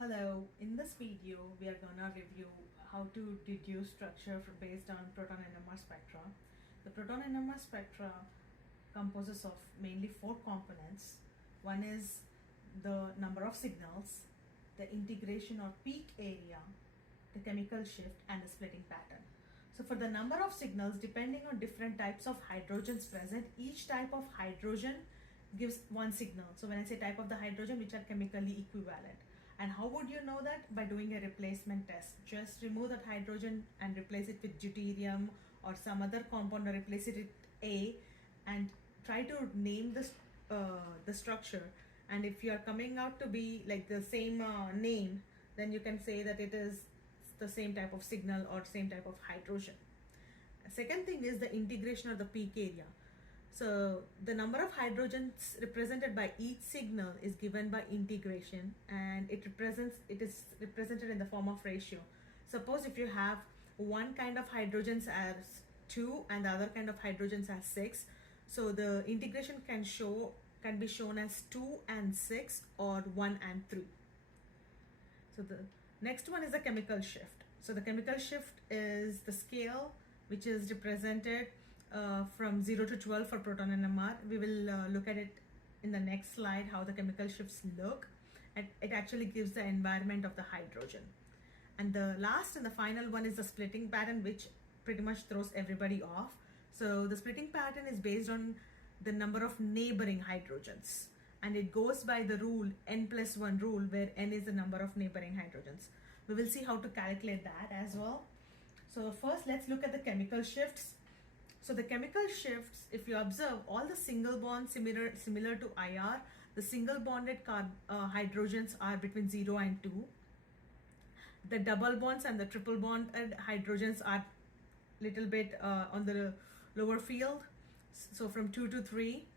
Hello, in this video we are gonna review how to deduce structure based on proton NMR spectra. The proton NMR spectra composes of mainly four components. One is the number of signals, the integration or peak area, the chemical shift, and the splitting pattern. So for the number of signals, depending on different types of hydrogens present, each type of hydrogen gives one signal. So when I say type of the hydrogen, which are chemically equivalent. And how would you know that? By doing a replacement test. Just remove that hydrogen and replace it with deuterium or some other compound, or replace it with A, and try to name the structure. And if you are coming out to be like the same name, then you can say that it is the same type of signal or same type of hydrogen. Second thing is the integration or the peak area. So the number of hydrogens represented by each signal is given by integration, and it is represented in the form of ratio. Suppose if you have one kind of hydrogens as 2 and the other kind of hydrogens as 6, so the integration can be shown as 2 and 6 or 1 and 3. So the next one is the chemical shift. So the chemical shift is the scale which is represented from 0 to 12 for proton NMR. We will look at it in the next slide, how the chemical shifts look, and it actually gives the environment of the hydrogen. And the last and the final one is the splitting pattern, which pretty much throws everybody off. So the splitting pattern is based on the number of neighboring hydrogens, and it goes by the rule n+1 rule, where n is the number of neighboring hydrogens. We will see how to calculate that as well. So first let's look at the chemical shifts. So the chemical shifts, if you observe, all the single bonds similar to IR, the single bonded hydrogens are between 0 and 2. The double bonds and the triple bonded hydrogens are little bit on the lower field, so from 2 to 3.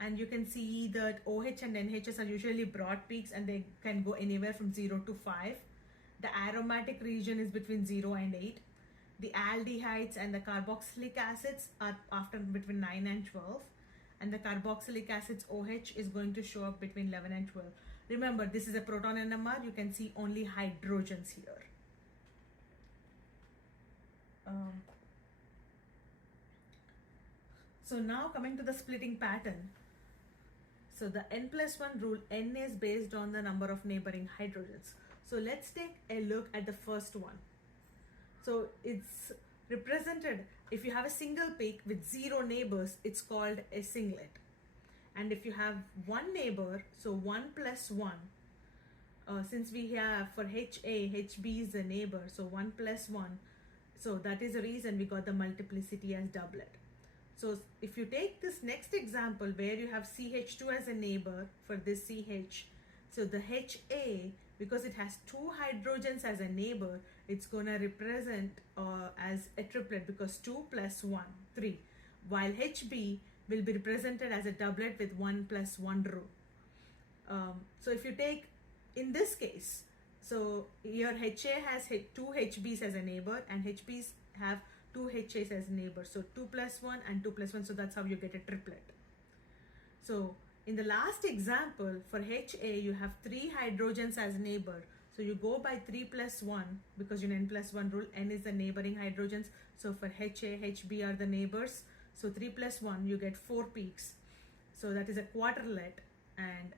And you can see that OH and NHs are usually broad peaks, and they can go anywhere from 0 to 5. The aromatic region is between 0 and 8. The aldehydes and the carboxylic acids are often between 9 and 12, and the carboxylic acids OH is going to show up between 11 and 12. Remember, this is a proton NMR. You can see only hydrogens here. So now coming to the splitting pattern. So the n+1 rule, n is based on the number of neighboring hydrogens. So let's take a look at the first one. So it's represented, if you have a single peak with 0 neighbors, it's called a singlet. And if you have one neighbor, so 1 plus 1, since we have for HA, HB is the neighbor, so 1 plus 1, so that is the reason we got the multiplicity as doublet. So if you take this next example where you have CH2 as a neighbor for this CH, so the HA, because it has 2 hydrogens as a neighbor, it's going to represent as a triplet, because 2 plus 1, 3. While HB will be represented as a doublet with 1 plus 1 row. So if you take, in this case, so your HA has 2 HBs as a neighbor, and HBs have 2 HAs as a neighbor. So 2 plus 1 and 2 plus 1, so that's how you get a triplet. So in the last example, for HA, you have 3 hydrogens as neighbor. So you go by 3 plus 1, because you know n+1 rule, n is the neighboring hydrogens. So for HA, HB are the neighbors. So 3 plus 1, you get 4 peaks. So that is a quarterlet. And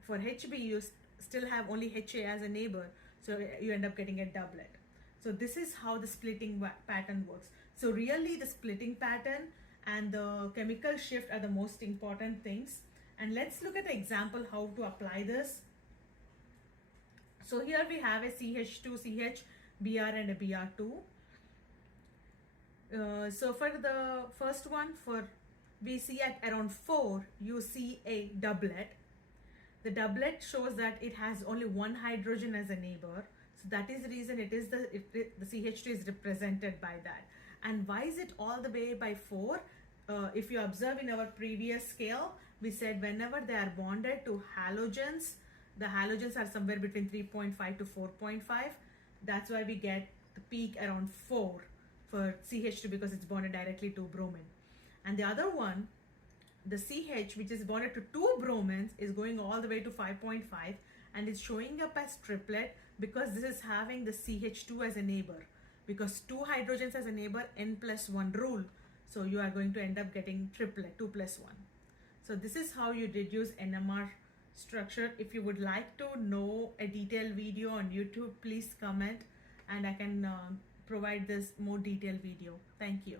for HB, you still have only HA as a neighbor. So you end up getting a doublet. So this is how the splitting pattern works. So really the splitting pattern and the chemical shift are the most important things. And let's look at the example how to apply this. So here we have a CH2, CH, Br and a Br2. So for the first one, we see at around 4, you see a doublet. The doublet shows that it has only 1 hydrogen as a neighbor. So that is the reason it is the CH2 is represented by that. And why is it all the way by 4? If you observe in our previous scale, we said whenever they are bonded to halogens, the halogens are somewhere between 3.5 to 4.5. That's why we get the peak around 4 for CH2, because it's bonded directly to bromine. And the other one, the CH, which is bonded to 2 bromines, is going all the way to 5.5, and it's showing up as triplet because this is having the CH2 as a neighbor. Because 2 hydrogens as a neighbor, n+1 rule. So you are going to end up getting triplet, 2+1. So this is how you deduce NMR structure. If you would like to know a detailed video on YouTube, please comment and I can provide this more detailed video. Thank you.